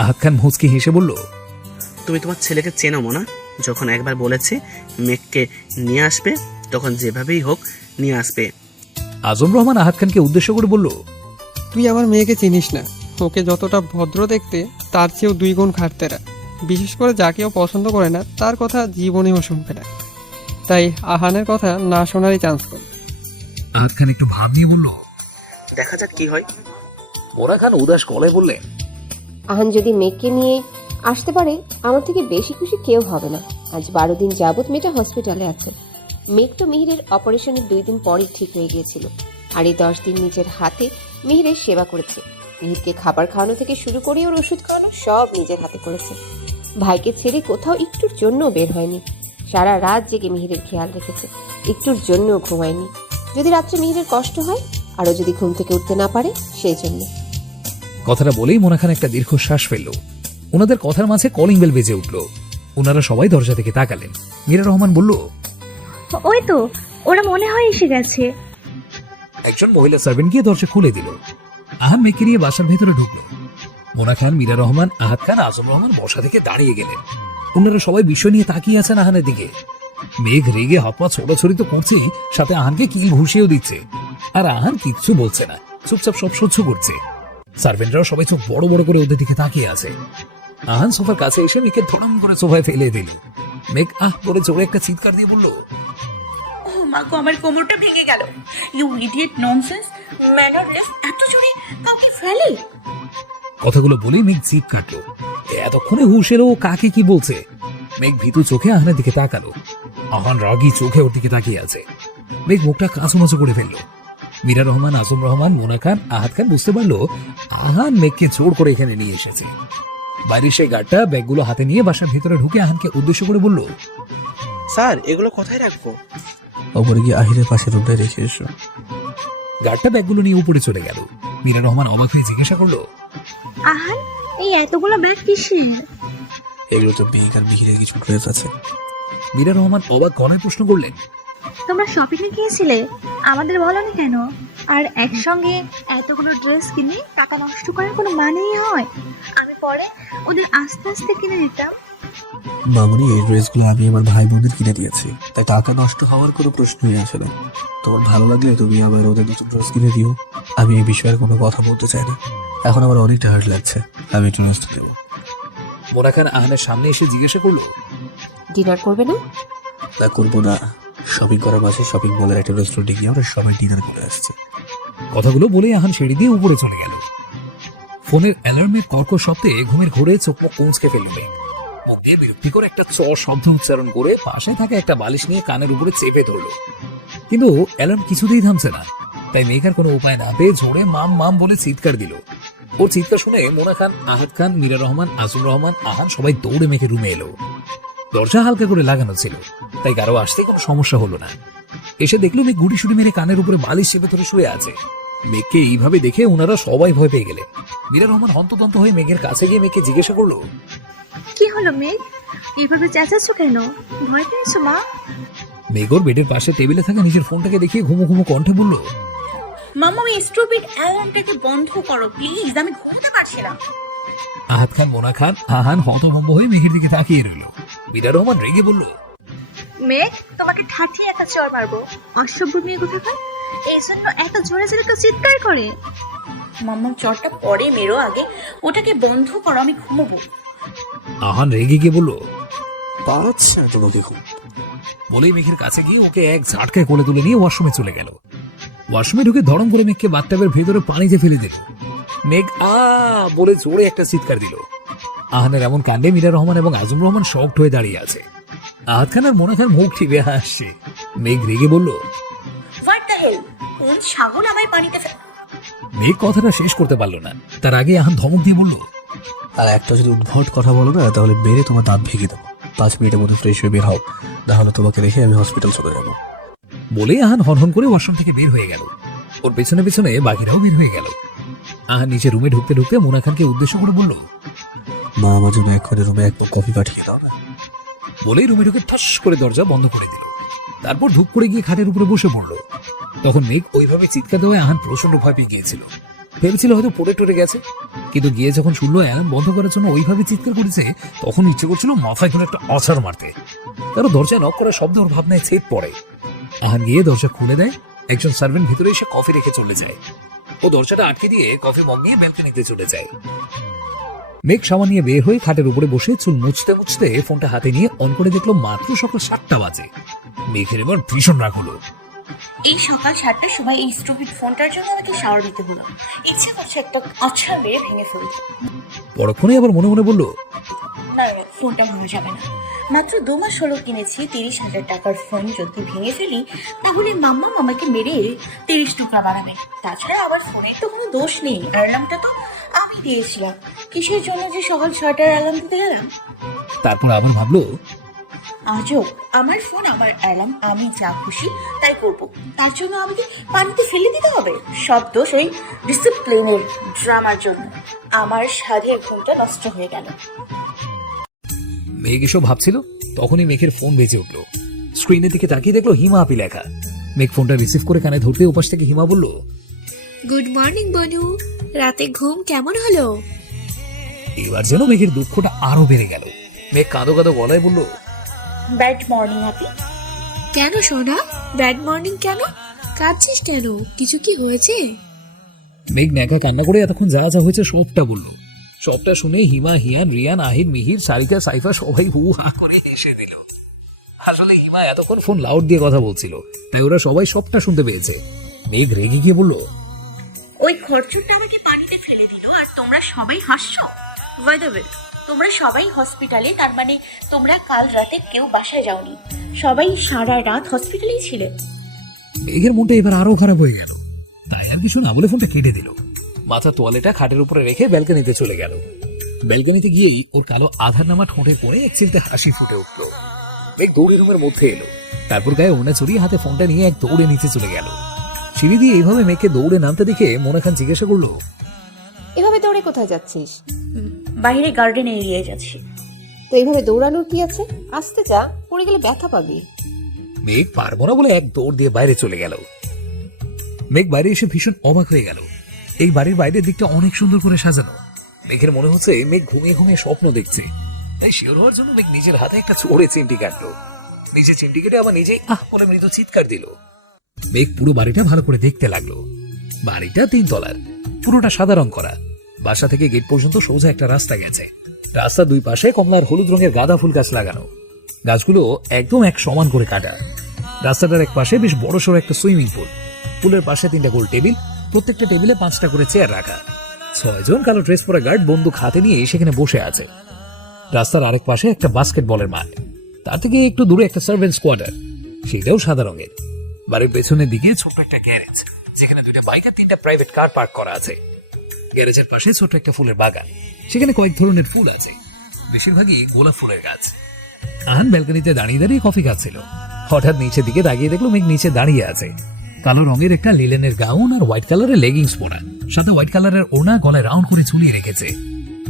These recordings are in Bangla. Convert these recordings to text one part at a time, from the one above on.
আহাদ খান মুচকি হেসে বলল, তুমি তোমার ছেলেকে চেনো মোনা? যখন একবার বলেছে মেঘকে নিয়ে আসবে, তখন যেভাবেই হোক নিয়ে আসবে। আজম রহমান আহাদ খানকে উদ্দেশ্য করে বলল, তুই আমার মেয়েকে চিনিস না। ওকে যতটা ভদ্র দেখতে তার চেয়েও 2 গুণ খাটতেরা। বিশেষ করে যাকে ও পছন্দ করে না তার কথা জীবনেও শুনবে না। তাই আহানের কথা না শোনারই চান্স কর। আহাদ খান একটু ভাব নিয়ে বলল, দেখা যাক কি হয়। মোনা খান উদাস গলায় বললেন, আহান যদি মেঘকে নিয়ে আসতে পারে, আমার থেকে বেশি খুশি কেউ হবে না। আজ 12 দিন যাবৎ মেয়েটা হসপিটালে আছে। মেঘ তো মিহিরের অপারেশনের 2 দিন পরই ঠিক হয়ে গিয়েছিল, আর এই 10 দিন নিজের হাতে মিহিরের সেবা করেছে। মিহিরকে খাবার খাওয়ানো থেকে শুরু করে ওর ওষুধ খাওয়ানো সব নিজের হাতে করেছে। ভাইকে ছেড়ে কোথাও একটুর জন্য বের হয়নি। সারা রাত জেগে মিহিরের খেয়াল রেখেছে, একটুর জন্যও ঘুমায়নি। যদি রাত্রে মিহিরের কষ্ট হয়, আরও যদি ঘুম থেকে উঠতে না পারে, সেই জন্য। কথাটা বলেই মোনা খান একটা দীর্ঘশ্বাস ফেলল। ওনাদের কথার মাঝে কলিং বেল বেজে উঠল। ওনারা সবাই দরজা থেকে তাকালেন। মীরা রহমান বলল, ওই তো ওরা মনে হয় এসে গেছে। একজন মহিলা সার্ভেন্ট গিয়ে দরজা খুলে দিল। আহান মেঘকে নিয়ে বাসার ভেতরে ঢুকলো। মোনা খান, মীরা রহমান, আহাদ খান, আজম রহমান বসা থেকে দাঁড়িয়ে গেলেন। ওনারা সবাই বিষয় নিয়ে তাকিয়ে আছেন আহানের দিকে। মেঘ রেগে হাত পা ছোড়াছড়ি তো করছে, সাথে আহানকে কিল ঘুষিয়েও দিচ্ছে। আর আহান কিচ্ছু বলছে না, চুপচাপ সব সহ্য করছে। সার্ভেন্টরাও সবাই চোখ বড় বড় করে ওদের দিকে তাকিয়ে আছে। আহান সোফার কাছে এসে মেঘকে ধরম করে সোফায় ফেলে দিল। মেঘ আহ করে জোরে একটা চিৎকার দিয়ে বলল, ও মা গো, আমার কোমরটা ভেঙে গেল। ইউ ইডিয়েট, ননসেন্স, ম্যানারলেস, এত জোরে কাউকে ফেলে? কথাগুলো বলেই মেঘ জিভ কাটলো। এতক্ষণে হুশ এলো ও কাকে কি বলছে। মেঘ ভীতু চোখে আহানের দিকে তাকালো। আহান রাগী চোখে ওর দিকে তাকিয়ে আছে। মেঘ মুখটা কাঁচুমাচু করে ফেললো। মীরা রহমান, আজম রহমান, মোনা খান, আহাদ খান বুঝতে পারলো আহান মেঘকে জোর করে এখানে নিয়ে এসেছে। বাইরের সেই গার্ডটা ব্যাগগুলো হাতে নিয়ে বাসার ভেতরে ঢুকে আহানকে উদ্দেশ্য করে বলল, স্যার, এগুলো কোথায় রাখবো? ওপরে গিয়ে আহিরের পাশে রুমটা রেখে এসো। গার্ডটা ব্যাগগুলো নিয়ে উপরে চলে গেল। মীরা রহমান অবাক হয়ে জিজ্ঞাসা করলো, আহান, এই এতগুলো ব্যাগ কিসের? এগুলো তো মেঘ আর মিহিরের কিছু ড্রেস আছে। মীরা রহমান অবাক গলায় প্রশ্ন করলেন, তোমরা শপিং এ গিয়েছিলে, আমাদের বলনি কেন? আর একসঙ্গে এতগুলো ড্রেস কিনে টাকা নষ্ট করার কোনো মানেই হয়? আমি পরে ওদের আস্তে আস্তে কিনে দিতাম। মামুনি, এই ড্রেসগুলো আমি আমার ভাই বোনদের কিনে দিয়েছি, তাই টাকা নষ্ট হওয়ার কোনো প্রশ্নই আসে না। তোমার ভালো লাগলে তুমি আবার ওদের নতুন ড্রেস কিনে দিও। আমি এই বিষয়ে কোনো কথা বলতে চাই না। এখন আমার অনেক টায়ার্ড লাগছে, আমি একটু রেস্ট দেব। মোনা খান আহানের সামনে এসে জিজ্ঞাসা করলো, ডিনার করবে না? না, করবো না। শপিং করার মাঝে শপিং মলের একটা রেস্টুরেন্টে গিয়ে আমরা সবাই ডিনার করে আসছি। কথাগুলো বলে আহান সিঁড়ি দিয়ে উপরে চলে গেল। ফোনের অ্যালার্মের কর্কশ শব্দে ঘুমের ঘোরে চোখ মুখ কুঁচকে ফেলল মেঘ। মুখ দিয়ে বিরক্তি করে একটা চ শব্দ উচ্চারণ করে পাশে থাকা একটা বালিশ নিয়ে কানের উপরে চেপে ধরলো। কিন্তু অ্যালার্ম কিছুতেই থামছে না। তাই মেঘ আর কোনো উপায় না পেয়ে ঝোড়ে মাম মাম বলে চিৎকার দিল। ওর চিৎকার শুনে মোনা খান, আহাদ খান, মীরা রহমান, আজম রহমান, আহান সবাই দৌড়ে মেঘের রুমে এলো। দরজা হালকা করে লাগানো ছিল, তাই কারো আসতে কোনো সমস্যা হলো না। এসে দেখলো মেঘ গুড়ি সুড়ি মেরে কানের উপরে বালিশ চেপে ধরে শুয়ে আছে। মেঘকে এইভাবে দেখে ওনারা সবাই ভয় পেয়ে গেলেন। মীরা রহমান হন্তদন্ত হয়ে মেঘের কাছে গিয়ে মেঘকে জিজ্ঞাসা করলো, কি হলো মেঘ, এইভাবে চেঁচাচ্ছ কেন? ভয় পেয়েছো মা? মেঘ ওর বেডের পাশে টেবিলে থাকা নিজের ফোনটাকে দেখিয়ে ঘুমো ঘুমো কণ্ঠে বলল, মাম্মা, ওই স্টুপিড অ্যালার্মটাকে বন্ধ করো প্লিজ, আমি ঘুমোতে পারছি না। আহাদ খান, মোনা খান, আহান হতভম্ব হয়ে মেঘের দিকে তাকিয়ে রইল। মীরা রহমান রেগে বলল, মেঘ, তোমাকে ঠাঠিয়ে একটা চড় মারবো, অসভ্য মেয়ে কোথাকার। এই জন্য এত জোরে জোরে তো চিৎকার করে। মাম্মা, চরটা পরে মেরো, আগে ওটাকে বন্ধ করো, আমি ঘুমোবো। আহান রেগে গিয়ে বলল, পাচ্ছে না তোমাকে খুব। বলেই মেঘের কাছে গিয়ে ওকে এক ঝাটকায় কোলে তুলে নিয়ে ওয়াশরুমে চলে গেল। ওয়াশরুমে ঢুকে ধরম করে মেঘকে বাথটাবের ভিতরে পানিতে ফেলে দিল। মেঘ আ বলে জোরে একটা চিৎকার দিল। আহানের এমন কাণ্ডে মীরা রহমান এবং আজম রহমান শকড হয়ে দাঁড়িয়ে আছে। আহাদ খান আর মোনা খান মুখ টিপে হাসছে। মেঘ রেগে বলল, হোয়াট দ্য হেল, কোন ছাগল আমায় পানিতে ফেলে? মেঘ কথাটা শেষ করতে পারলো না, তার আগে আহান ধমক দিয়ে বলল, আর একটা যদি উদ্ভট কথা বলো না, তাহলে বেড়ে তোমার দাঁত ভেঙে দেবো। 5 মিনিটের মধ্যে ফ্রেশ হয়ে বের হও, তাহলে তোমাকে রেখে আমি হসপিটাল চলে যাবো। বলে আহান হনহন করে ওয়াশরুম থেকে বের হয়ে গেল। ওর পেছনে পেছনে বাকিরাও বের হয়ে গেল। আহান নিচে রুমে ঢুকতে ঢুকতে মোনা খানকে উদ্দেশ্য করে বলল, মা, আমার জন্য এক্ষুনি রুমে 1 কাপ কফি পাঠিয়ে দাও না। বলেই রুমে ঢুকে ঠস করে দরজা বন্ধ করে দিল। তারপর ধূপ করে গিয়ে খাটের উপরে বসে পড়ল। তখন মেঘ ওইভাবে চিৎকার দেওয়ায় আহান প্রচন্ড ভয় পেয়ে গিয়েছিল। ভেবেছিল হয়তো পড়ে টরে গেছে, কিন্তু গিয়ে যখন শুনলো অ্যালার্ম বন্ধ করার জন্য ওইভাবে চিৎকার করেছে, তখন ইচ্ছে করছিল মাথায় কোনো একটা আছাড় মারতে। তারও দরজায় নক করার শব্দ ওর ভাবনায় ছেদ পড়ে। আহান গিয়ে দরজা খুলে দেয়। একজন সার্ভেন্ট ভিতরে এসে কফি রেখে চলে যায়। ও দরজাটা আটকে দিয়ে কফি মগ নিয়ে ব্যালকনিতে চলে যায়। মেঘ সামা নিয়ে বের হয়ে খাটের উপরে বসে চুল মুছতে মুছতে ফোনটা হাতে নিয়ে অন করে দেখলো মাত্র সকাল 7টা বাজে। মেঘের এবার ভীষণ রাগ হলো। এই সকাল 7টার সময় এই স্টুপিড ফোনটার জন্য আমাকে শাওয়ার দিতে হলো। ইচ্ছে করছে একটা আছাড় মেরে ভেঙে ফেলতে। পরক্ষণে আবার মনে মনে বলল, না না, ফোনটা ভাঙা যাবে না। মাত্র 2 মাস হলো কিনেছি। 30,000 টাকার ফোন যদি ভেঙে ফেলি তাহলে মাম্মা আমাকে মেরে 30 টুকরা বানাবে। তাছাড়া আবার ফোনের তো কোনো দোষ নেই, অ্যালার্মটা তো আমি দিয়েছিলাম। কিসের জন্য যে সকাল 6টার অ্যালার্ম দিতে গেলাম? তারপর আবার ভাবলো, আজও আমার ফোন, আমার অ্যালার্ম, আমি যা খুশি তাই করবো। তার জন্য আমাকে পানিতে ফেলে দিতে হবে? সব দোষ ওই ডিসিপ্লিনের ড্রামার জন্য আমার সাধের ঘুমটা নষ্ট হয়ে গেল। মেঘ এসব ভাবছিল, তখনই মেঘের ফোন বেজে উঠলো। স্ক্রিনের দিকে তাকিয়ে দেখলো হিমা আপি লেখা। মেঘ ফোনটা রিসিভ করে কানে ধরতে ওপাশ থেকে হিমা বলল, গুড মর্নিং বনু, রাতে ঘুম কেমন হলো? এবার যেন মেঘের দুঃখটা আরো বেড়ে গেল। মেঘ কাঁদো কাঁদো গলায় বলল, ব্যাড মর্নিং আপি। কেন সোনা, ব্যাড মর্নিং কেন? কাঁদছিস কেন? কিছু কি হয়েছে? মেঘ ন্যাকা কান্না করে এতক্ষণ যা যা হয়েছে সবটা বলল। সবটা শুনে হিমা, হিয়ান, রিয়ান, আহির, মিহির, সারিকা, সাইফা সবাই হু হা করে হেসে দিল। আসলে হিমা এতক্ষণ ফোন লাউড দিয়ে কথা বলছিল, তাই ওরা সবাই সবটা শুনতে পেয়েছে। মেঘ রেগে গিয়ে বলল, ওই খরচুরটা আমাকে পানিতে ফেলে দিল আর তোমরা সবাই হাসছো। বাই দ্য ওয়ে, তোমরা সবাই হসপিটালে, তার মানে তোমরা কাল রাতে কেউ বাসায় যাওনি, সবাই সারা রাত হসপিটালেই ছিলে। মেঘের মনটা এবার আরো খারাপ হয়ে গেল। তাই আর কিছু না বলে ফোনটা কেটে দিল। মাথা তোয়ালেটা খাটের উপরে রেখে ব্যালকনিতে চলে গেল। ব্যালকনিতে গিয়েই ওর কালো আধার নামা ঠোঁটে পড়ে এক চিলতে হাসি ফুটে উঠলো। মেঘ দৌড়ে রুমের মধ্যে এলো। তারপর গায়ে ওড়না চড়িয়ে হাতে ফোনটা নিয়ে এক দৌড়ে নিচে চলে গেল। সিঁড়ি দিয়ে এইভাবে মেঘকে দৌড়ে নামতে দেখে মোনা খান জিজ্ঞাসা করলো, এভাবে দৌড়ে কোথায় যাচ্ছিস? বাইরে গার্ডেনে এড়িয়ে যাচ্ছি। তো এইভাবে দৌড়ানোর কি আছে? আস্তে যা, পড়ে গেলে ব্যথা পাবি। মেঘ পারবো না বলে এক দৌড় দিয়ে বাইরে চলে গেল। মেঘ বাইরে এসে ভীষণ অবাক হয়ে গেল। এই বাড়ির বাইরের দিকটা অনেক সুন্দর করে সাজানো। মেঘের মনে হচ্ছে মেঘ ঘুমিয়ে ঘুমিয়ে স্বপ্ন দেখছে। তাই শিওর হওয়ার জন্য মেঘ নিজের হাতে একটা চড়ে চিমটি কাটলো। নিজে চিমটি কেটে আবার নিজে আহ বলে মৃদু চিৎকার দিল। মেঘ পুরো বাড়িটা ভালো করে দেখতে লাগলো। বাড়িটা 3 তলার, পুরোটা সাদা রং করা। বাসা থেকে গেট পর্যন্ত সোজা একটা রাস্তা গেছে। রাস্তার 2 পাশে কমলা আর হলুদ রঙের গাঁদা ফুল গাছ লাগানো। গাছগুলো একদম এক সমান করে কাটা। রাস্তাটার এক পাশে বেশ বড়সড় একটা সুইমিং পুল। পুলের পাশে 3টা গোল টেবিল, প্রত্যেকটা টেবিলে 5টা করে চেয়ার রাখা। 6 জন কালো ড্রেস পরা গার্ড বন্দুক হাতে নিয়ে সেখানে বসে আছে। রাস্তার আরেক পাশে একটা বাস্কেটবলের মাঠ। তার থেকে একটু দূরে একটা সার্ভেন্টস কোয়ার্টার, সেটাও সাদা রঙের। বাড়ির পেছনের দিকে ছোট্ট একটা গ্যারেজ, যেখানে 2টা বাইক আর 3টা প্রাইভেট কার পার্ক করা আছে। গ্যারেজের পাশে ছোট একটা ফুলের বাগান, সেখানে কয়েক ধরনের ফুল আছে, বেশিরভাগই গোলাপ ফুলের গাছ। আহান ব্যালকনিতে দাঁড়িয়ে দাঁড়িয়ে কফি খাচ্ছিল। হঠাৎ নিচের দিকে তাকিয়ে দেখলো মেঘ নিচে দাঁড়িয়ে আছে। কালো রঙের একটা লিলেনের গাউন আর হোয়াইট কালারের লেগিংস পরা, সাথে হোয়াইট কালারের ওড়না গলায় রাউন্ড করে ঝুলিয়ে রেখেছে।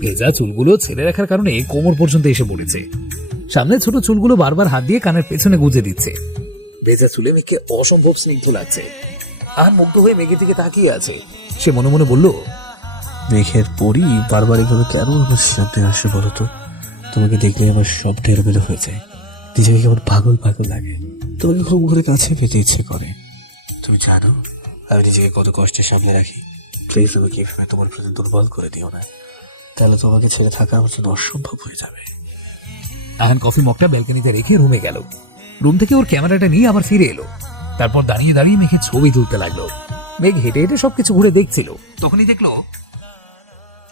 ভেজা চুলগুলো ছেড়ে রাখার কারণে কোমর পর্যন্ত এসে পড়েছে। সামনে ছোট চুলগুলো বারবার হাত দিয়ে কানের পেছনে গুজে দিচ্ছে। ভেজা চুলে মেঘকে অসম্ভব স্নিগ্ধ লাগছে। আহান মুগ্ধ হয়ে মেঘের দিকে তাকিয়ে আছে। সে মনে মনে বলল, মেঘের পরই বারবার এভাবে কেন আমার সামনে আসে বলতো? তোমাকে দেখলে আমার সব ঢেরবেলো হয়ে যায়, নিজেকে কেমন পাগল পাগল লাগে। তোমাকে খুব ঘুরে কাছে পেতে ইচ্ছে করে। তুমি জানো আমি নিজেকে কত কষ্টে সামনে রাখি। প্লিজ আমাকে এভাবে তোমার প্রতি দুর্বল করে দিও না, তাহলে তোমাকে ছেড়ে থাকা আমার জন্য অসম্ভব হয়ে যাবে। আহান কফি মগটা ব্যালকনিতে রেখে রুমে গেল। রুম থেকে ওর ক্যামেরাটা নিয়ে আবার ফিরে এলো। তারপর দাঁড়িয়ে দাঁড়িয়ে মেঘের ছবি তুলতে লাগলো। মেঘ হেঁটে হেঁটে সবকিছু ঘুরে দেখছিল। তখনই দেখলো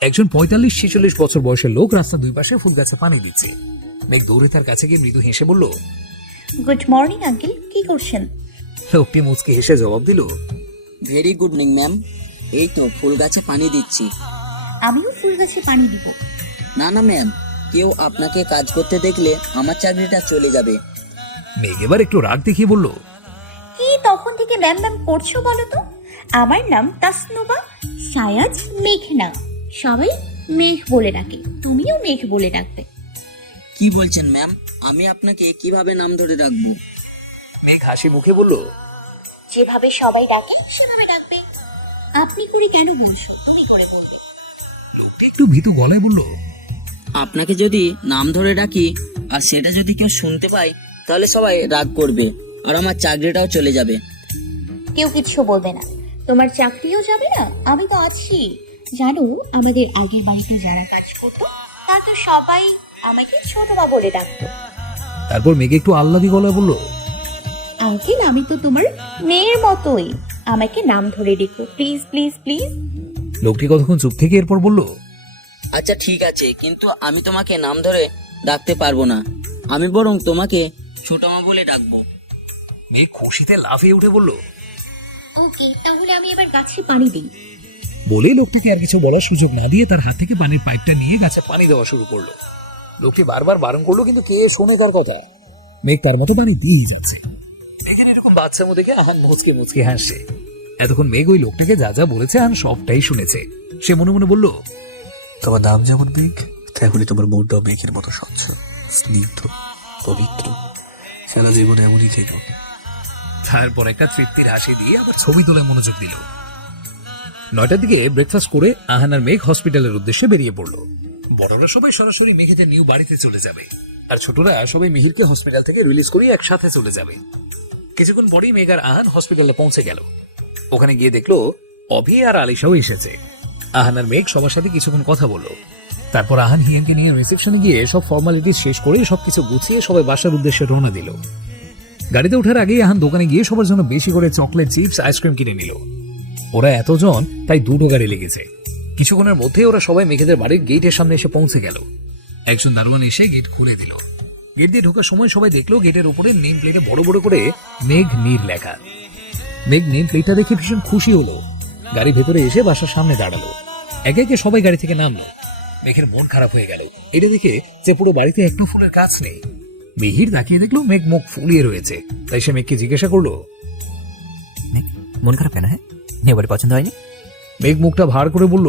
একজন 45-46 বছর বয়সের লোক রাস্তার 2 পাশে ফুল গাছে পানি দিচ্ছে। মেঘ দৌড়ে তার কাছে গিয়ে মৃদু হেসে বলল, গুড মর্নিং আঙ্কেল, কি করছেন? লোকটি মুচকে হেসে জবাব দিল, ভেরি গুড মর্নিং ম্যাম, এই তো ফুল গাছে পানি দিচ্ছি। আমিও ফুল গাছে পানি দিব। না না ম্যাম, কেউ আপনাকে কাজ করতে দেখলে আমার চাকরিটা চলে যাবে। মেঘ এবার একটু রাগ দেখিয়ে বলল, কি তখন থেকে ম্যাম ম্যাম করছো বলো তো? আমার নাম তাসনুবা সায়াজ মেঘনা, সবাই মেঘ বলে ডাকে, তুমিও মেঘ বলে ডাকবে। কি বলছেন ম্যাম? আমি আপনাকে কিভাবে নাম ধরে রাখবো? মেঘ হাসি মুখে বলল, যেভাবে সবাই ডাকে সেভাবে ডাকবে। আপনি করে কেন বলছো? ধরে বলবে। লোকটি একটু ভীতু গলায় বলল, আপনাকে যদি নাম ধরে ডাকি আর সেটা যদি কেউ শুনতে পায় তাহলে সবাই রাগ করবে আর আমার চাকরিটাও চলে যাবে। কেউ কিছু বলবে না, তোমার চাকরিও যাবে না, আমি তো আছি। জানো, আমাদের আগের বাড়িতে যারা কাজ করতো তারা তো সবাই আমাকে ছোট মা বলে ডাকতো। তারপর মেঘ একটু আহ্লাদি গলায় বলল, আঙ্কেল, আমি তো তোমার মেয়ের মতোই, আমাকে নাম ধরে ডেকো প্লিজ প্লিজ প্লিজ। লোকটি কতক্ষণ চুপ থেকে এরপর বলল, আচ্ছা ঠিক আছে, কিন্তু আমি তোমাকে নাম ধরে ডাকতে পারবো না, আমি বরং তোমাকে ছোট মা বলে ডাকবো। মেঘ খুশিতে লাফিয়ে উঠে বলল, ওকে, তাহলে আমি এবার গাছে পানি দিই। বলে লোকটাকে আর কিছু বলার সুযোগ না দিয়ে তার হাত থেকে পানির পাইপটা নিয়ে গাছে পানি দেওয়া শুরু করলো। লোকটি বারবার বারণ করলো, কিন্তু কে শোনে কার কথা। মেঘ তার মতো পানি দিয়েই যাচ্ছে। মেঘের এরকম বাচ্চামো দেখে আহান মুচকে মুচকে হাসছে। এতক্ষণ মেঘ ওই লোকটাকে যা যা বলেছে আহান সবটাই শুনেছে। সে মনে মনে বলল, তোমার নাম যেমন মেঘ, তেমনই তোমার মনটাও মেঘের মতো স্বচ্ছ, স্নিগ্ধ, পবিত্র। সারা জীবনে এমনই থেকো। তারপর একটা তৃপ্তির হাসি দিয়ে আবার ছবি তোলায় মনোযোগ দিল। 9টার দিকে ব্রেকফাস্ট করে আহান আর মেঘ হসপিটালের উদ্দেশ্যে বেরিয়ে পড়ল। বড়রা সবাই সরাসরি মিহিরের নিউ বাড়িতে চলে যাবে, আর ছোটরা সবাই মিহিরকে হসপিটাল থেকে রিলিজ করিয়ে একসাথে চলে যাবে। কিছুক্ষণ পরেই মেঘ আর আহান হসপিটালে পৌঁছে গেল। ওখানে গিয়ে দেখলো অভি আর আলিশাও এসেছে। আহান আর মেঘ সবার সাথে কিছুক্ষণ কথা বললো। তারপর আহান হিয়ানকে নিয়ে রিসেপশনে গিয়ে সব ফর্মালিটি শেষ করে সবকিছু গুছিয়ে সবাই বাসার উদ্দেশ্যে রওনা দিল। গাড়িতে ওঠার আগেই আহান দোকানে গিয়ে সবার জন্য বেশি করে চকলেট, চিপস, আইসক্রিম কিনে নিল। ওরা এতজন, তাই দুটো গাড়ি লেগেছে। কিছুক্ষণের মধ্যে ওরা সবাই মেঘেদের বাড়ির গেটের সামনে এসে পৌঁছে গেল। একজন দারোয়ান এসে গেট খুলে দিল। গেট দিয়ে ঢোকার সময় সবাই দেখলো গেটের উপরে নেম প্লেটে বড় বড় করে মেঘ নীর লেখা। মেঘ নেম প্লেটটা দেখে ভীষণ খুশি হলো। গাড়ি ভেতরে এসে বাসার সামনে দাঁড়ালো। একে একে সবাই গাড়ি থেকে নামলো। মেঘের মন খারাপ হয়ে গেল এটা দেখে যে পুরো বাড়িতে একটু ফুলের গাছ নেই। মিহির তাকিয়ে দেখলো মেঘ মুখ ফুলিয়ে রয়েছে। তাই সে মেঘকে জিজ্ঞাসা করলো, মন খারাপ কেন? হ্যাঁ, নিয়ে বাড়ি পছন্দ হয়নি? মেঘ মুখটা ভার করে বলল,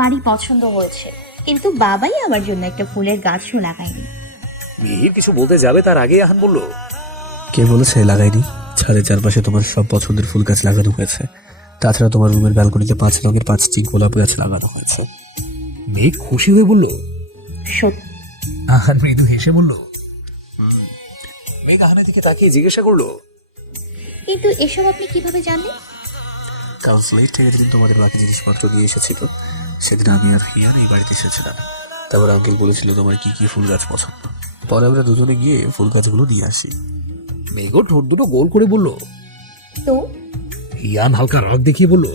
বাড়ি পছন্দ হয়েছে, কিন্তু বাবাই আমার জন্য একটা ফুলের গাছও লাগায়নি। মিহির কিছু বলতে যাবে তার আগে আহান বলল, কে বলেছে লাগাইনি? ছাদের চারপাশে তোমার সব পছন্দের ফুল গাছ লাগানো হয়েছে। তাছাড়া তোমার রুমের ব্যালকনিতে 5 রঙের 5টি গোলাপ গাছ লাগানো হয়েছে। মেঘ খুশি হয়ে বলল, সত্যি? আহান মৃদু হেসে বলল, মেঘ আহানের দিকে তাকিয়ে জিজ্ঞাসা করলো, কিন্তু এসব আপনি কিভাবে জানলেন? কারণ ফ্লাইট থেকে যেদিন তোমাদের বাকি জিনিসপত্র দিয়ে এসেছিল সেদিন আমি আর হিয়ান এই বাড়িতে এসেছিলাম। তারপর আঙ্কেল বলেছিল তোমার কি কি ফুল গাছ পছন্দ। পরে আমরা দুজনে গিয়ে ফুল গাছগুলো নিয়ে আসি। মেঘও ঠোঁট দুটো গোল করে বলল। তো হিয়ান হালকা রাগ দেখিয়ে বলল,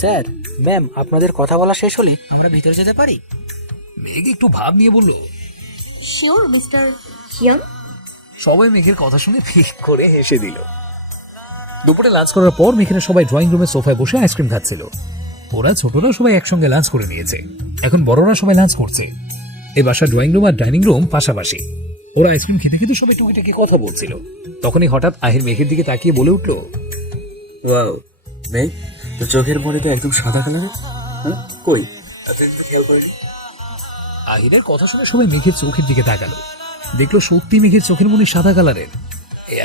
স্যার, ম্যাম, আপনাদের কথা বলা শেষ হলে আমরা ভিতরে যেতে পারি? মেঘ একটু ভাব নিয়ে বলল, শিওর মিস্টার হিয়াং। সবাই মেঘের কথা শুনে ফিক করে হেসে দিল। দুপুরে লাঞ্চ করার পর মেঘেরা সবাই ড্রয়িং রুমে সোফায় বসে আইসক্রিম খাচ্ছিল। ওরা ছোটরা সবাই একসঙ্গে লাঞ্চ করে নিয়েছে। এখন বড়রা সবাই লাঞ্চ করছে। এই বাসার ড্রয়িং রুম আর ডাইনিং রুম পাশাপাশি। ওরা আইসক্রিম খেতে খেতে সবাই টুকিটাকি কথা বলছিল। তখনই হঠাৎ আহির মেঘের দিকে তাকিয়ে বলে উঠল, ওয়াও মেঘ, তোর চোখের মনে তো একদম সাদা কালারের। হ্যাঁ, কই এতদিন তো খেয়াল করিনি। আহিরের কথা শুনে সবাই মেঘের চোখের দিকে তাকালো। দেখলো সত্যি মেঘের চোখের মনে সাদা কালারের।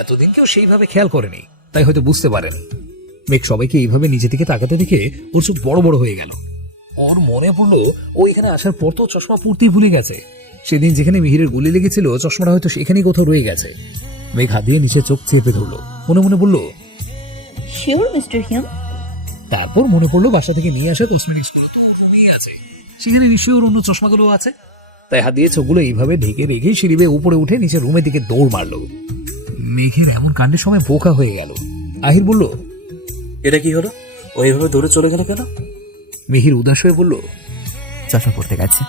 এতদিন কেউ সেইভাবে খেয়াল করেনি, তাই হয়তো বুঝতে পারেনি। মেঘ সবাইকে এইভাবে নিজে দিকে তাকাতে দেখে ওর চোখ বড় বড় হয়ে গেল। ওর মনে পড়লো ও এখানে আসার পর তো চশমা পরতেই ভুলে গেছে। সেদিন যেখানে মিহিরের গুলি লেগেছিল চশমাটা হয়তো সেখানেই কোথাও রয়ে গেছে। মেঘ হাত দিয়ে নিচে চোখ চেপে ধরলো। মনে মনে বলল, শিওর মিস্টার হিয়াং। তারপর মনে পড়লো বাসা থেকে নিয়ে আসা কসমেটিক্স গুলো আছে, সেখানে নিশ্চয়ই ওর অন্য চশমাগুলো আছে। তাই হাত দিয়ে চোখগুলো এইভাবে ঢেকে রেখে সিঁড়ি বেয়ে উপরে উঠে নিচে রুমের দিকে দৌড় মারলো। মেঘের এমন কাণ্ডের সময় বোকা হয়ে গেল। আহির বলল, এটা কি হলো? ও এইভাবে দৌড়ে চলে গেল কেন? মিহির উদাস হয়ে বলল, চশমা পড়তে গেছে।